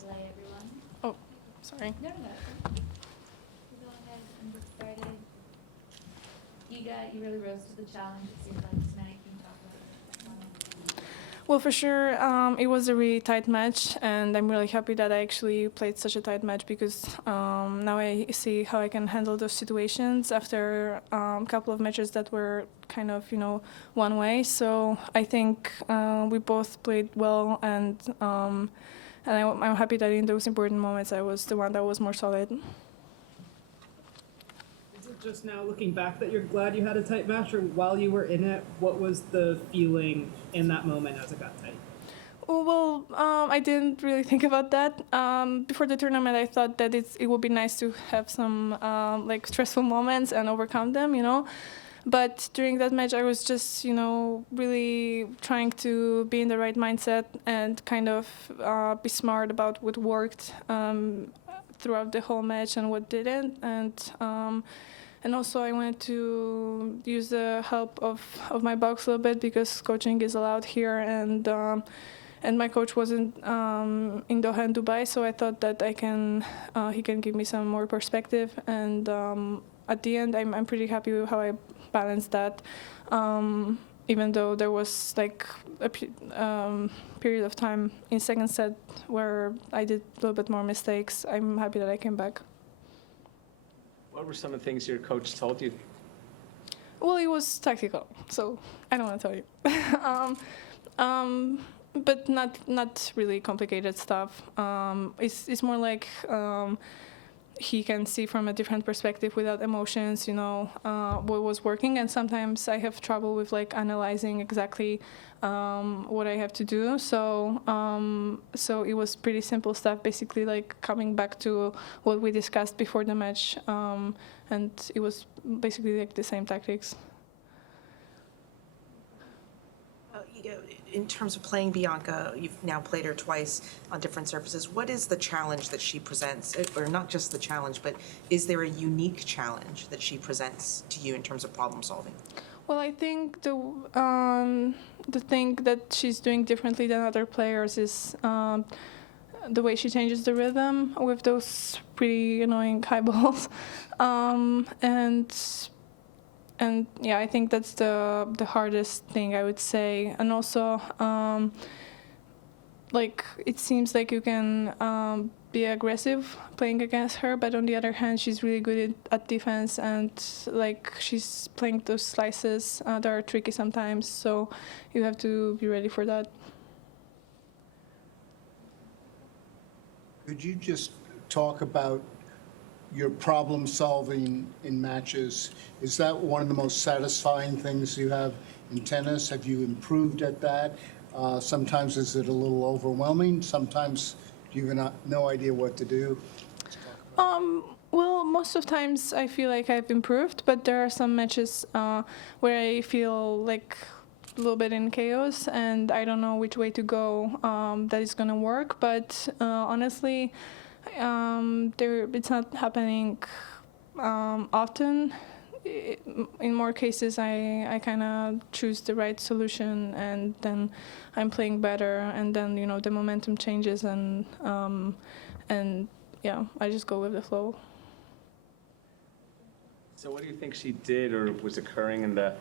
delay, everyone. Oh, sorry. No. Go ahead and get started. You really rose to the challenge. It seems like tonight. Can you talk about it? Well, for sure, it was a really tight match, and I'm really happy that I actually played such a tight match because now I see how I can handle those situations after a couple of matches that were kind of, one way. So I think we both played well, and I'm happy that in those important moments I was the one that was more solid. Is it just now looking back that you're glad you had a tight match, or while you were in it, what was the feeling in that moment as it got tight? Well, I didn't really think about that. Before the tournament, I thought that it would be nice to have some stressful moments and overcome them, But during that match, I was just, really trying to be in the right mindset and kind of be smart about what worked throughout the whole match and what didn't. And also I wanted to use the help of my box a little bit because coaching is allowed here, and my coach wasn't in Doha and Dubai, so I thought that he can give me some more perspective. And at the end, I'm pretty happy with how I balanced that. Even though there was like a period of time in second set where I did a little bit more mistakes, I'm happy that I came back. What were some of the things your coach told you? Well, it was tactical, so I don't want to tell you. But not really complicated stuff. It's more like he can see from a different perspective without emotions, what was working. And sometimes I have trouble with like analyzing exactly what I have to do. So it was pretty simple stuff, basically like coming back to what we discussed before the match, and it was basically like the same tactics. In terms of playing Bianca, you've now played her twice on different surfaces. What is the challenge that she presents? Or not just the challenge, but is there a unique challenge that she presents to you in terms of problem solving? Well, I think the thing that she's doing differently than other players is the way she changes the rhythm with those pretty annoying high balls. And yeah, I think that's the hardest thing, I would say. And also, it seems like you can be aggressive playing against her, but on the other hand, she's really good at defense, and she's playing those slices that are tricky sometimes. So you have to be ready for that. Could you just talk about your problem solving in matches? Is that one of the most satisfying things you have in tennis? Have you improved at that? Sometimes is it a little overwhelming? Sometimes you have no idea what to do? Well, most of the times I feel like I've improved, but there are some matches where I feel like a little bit in chaos and I don't know which way to go that is going to work. But honestly, it's not happening often. In more cases, I kind of choose the right solution, and then I'm playing better, and then the momentum changes, and yeah, I just go with the flow. So what do you think she did or was occurring in that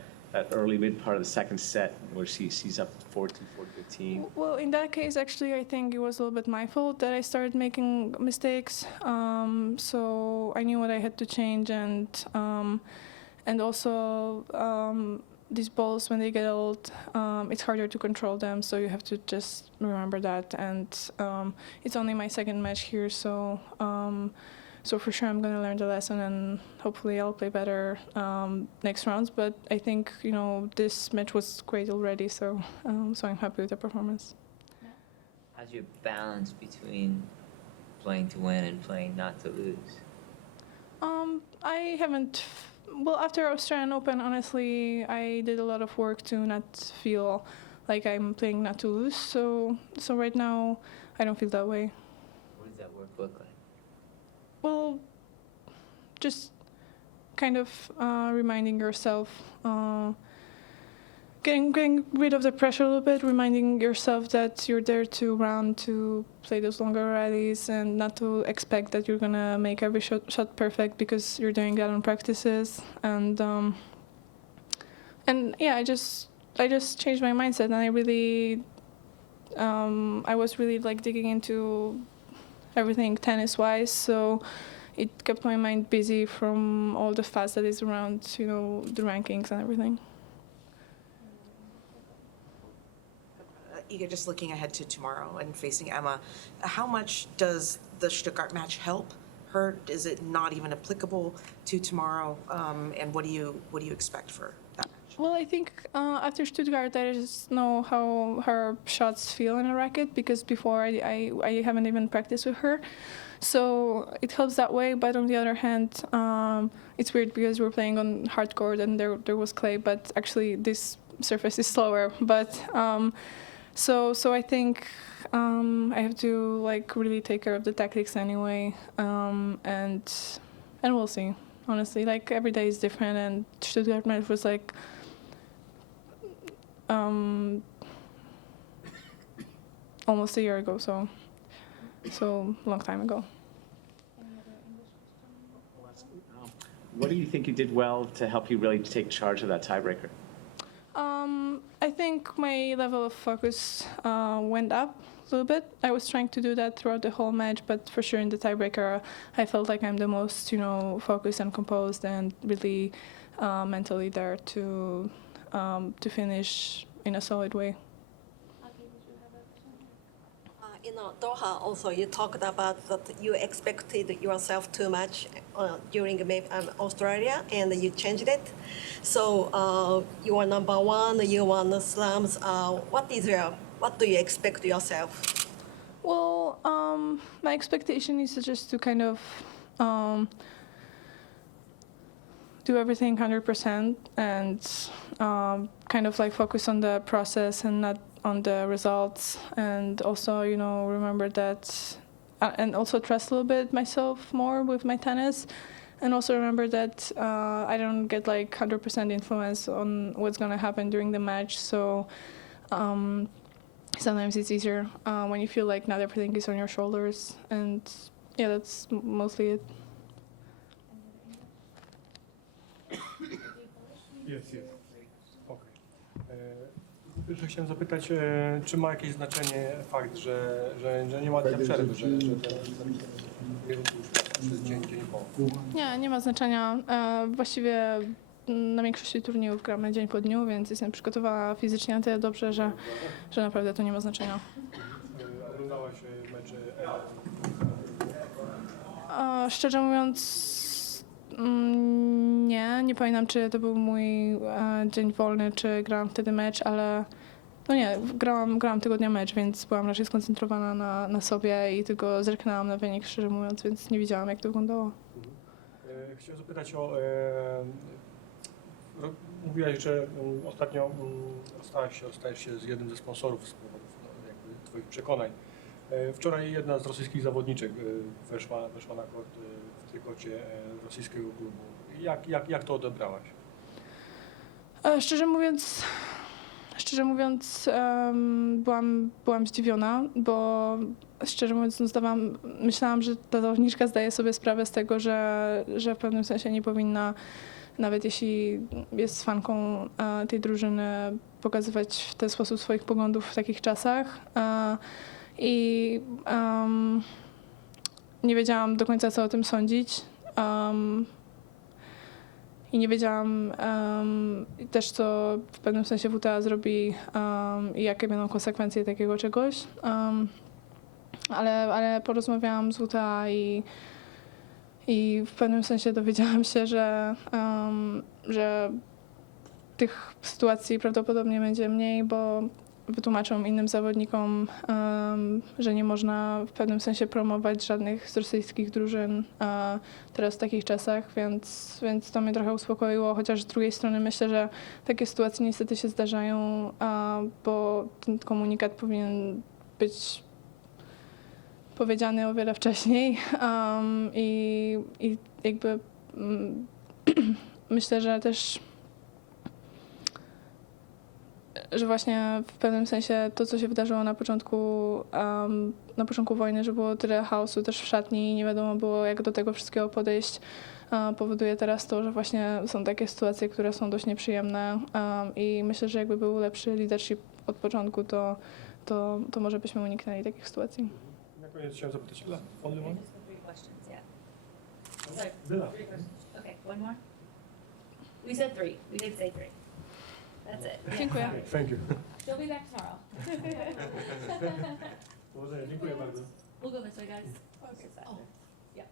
early mid part of the second set where she's up 14-15? Well, in that case, actually, I think it was a little bit my fault that I started making mistakes. So I knew what I had to change, and also these balls, when they get old, it's harder to control them. So you have to just remember that. And it's only my second match here, so for sure I'm going to learn the lesson, and hopefully I'll play better next rounds. But I think this match was great already, so I'm happy with the performance. How's your balance between playing to win and playing not to lose? I haven't. Well, after Australian Open, honestly, I did a lot of work to not feel like I'm playing not to lose. So right now, I don't feel that way. What does that work look like? Well, just kind of reminding yourself getting rid of the pressure a little bit, reminding yourself that you're there to run, to play those longer rallies, and not to expect that you're gonna make every shot perfect because you're doing that on practices. And yeah, I just changed my mindset, and I was really like digging into everything tennis-wise, so it kept my mind busy from all the fuss that is around, the rankings and everything. Iga, just looking ahead to tomorrow and facing Emma, how much does the Stuttgart match help her? Is it not even applicable to tomorrow? And what do you expect for that match? Well, I think after Stuttgart, I just know how her shots feel in a racket, because before I haven't even practiced with her. So it helps that way. But on the other hand, it's weird because we're playing on hard court and there was clay, but actually this surface is slower. But so I think I have to like really take care of the tactics anyway, and we'll see. Honestly, like every day is different, and Stuttgart match was like almost a year ago, so long time ago. What do you think you did well to help you really take charge of that tiebreaker? I think my level of focus went up a little bit. I was trying to do that throughout the whole match, but for sure in the tiebreaker, I felt like I'm the most, focused and composed and really mentally there to finish in a solid way. Doha also, you talked about that you expected yourself too much during Australia, and you changed it. So you are number one, you won the slams. What do you expect yourself? Well, my expectation is just to kind of do everything 100% and kind of like focus on the process and not on the results, and also remember that and also trust a little bit myself more with my tennis, and also remember that I don't get like 100% influence on what's going to happen during the match. So sometimes it's easier when you feel like not everything is on your shoulders, and yeah, that's mostly it. Jest. Okej. Pierwsze chciałem zapytać, czy ma jakieś znaczenie fakt, że nie ma dnia przerwy, że ten jest już przez dzień po? Nie ma znaczenia. Właściwie na większości turniejów gramy dzień po dniu, więc jestem przygotowana fizycznie na tyle dobrze, że naprawdę to nie ma znaczenia. Oglądałaś mecze Szczerze mówiąc, nie pamiętam, czy to był mój dzień wolny, czy grałam wtedy mecz, ale grałam tego dnia mecz, więc byłam raczej skoncentrowana na sobie i tylko zerknęłam na wynik, szczerze mówiąc, więc nie widziałam, jak to wyglądało. Chciałem zapytać o... Mówiłaś, że ostatnio rozstajesz się z jednym ze sponsorów z powodów twoich przekonań. Wczoraj jedna z rosyjskich zawodniczek weszła na kort w trykocie rosyjskiego klubu. Jak to odebrałaś? Szczerze mówiąc, byłam zdziwiona, bo szczerze mówiąc myślałam, że ta zawodniczka zdaje sobie sprawę z tego, że w pewnym sensie nie powinna, nawet jeśli jest fanką tej drużyny, pokazywać w ten sposób swoich poglądów w takich czasach. I nie wiedziałam do końca, co o tym sądzić. I nie wiedziałam też, co w pewnym sensie WTA zrobi i jakie będą konsekwencje takiego czegoś. Ale porozmawiałam z WTA i w pewnym sensie dowiedziałam się, że tych sytuacji prawdopodobnie będzie mniej, bo wytłumaczą innym zawodnikom, że nie można w pewnym sensie promować żadnych z rosyjskich drużyn teraz w takich czasach, więc to mnie trochę uspokoiło, chociaż z drugiej strony myślę, że takie sytuacje niestety się zdarzają, bo ten komunikat powinien być powiedziany o wiele wcześniej i jakby myślę, że też że właśnie w pewnym sensie to, co się wydarzyło na początku wojny, że było tyle chaosu też w szatni i nie wiadomo było, jak do tego wszystkiego podejść, powoduje teraz to, że właśnie są takie sytuacje, które są dość nieprzyjemne i myślę, że jakby był lepszy leadership od początku, to może byśmy uniknęli takich sytuacji. Na koniec chciałem zapytać, only one? Just the 3 questions, yeah. Sorry, Dyla. 3 questions. Okay, one more? We said 3. We did say 3. That's it. Yeah. Dziękuję. Thank you. She'll be back tomorrow. Powodzenia, dziękuję bardzo. We'll go this way, guys. Okay. Yeah.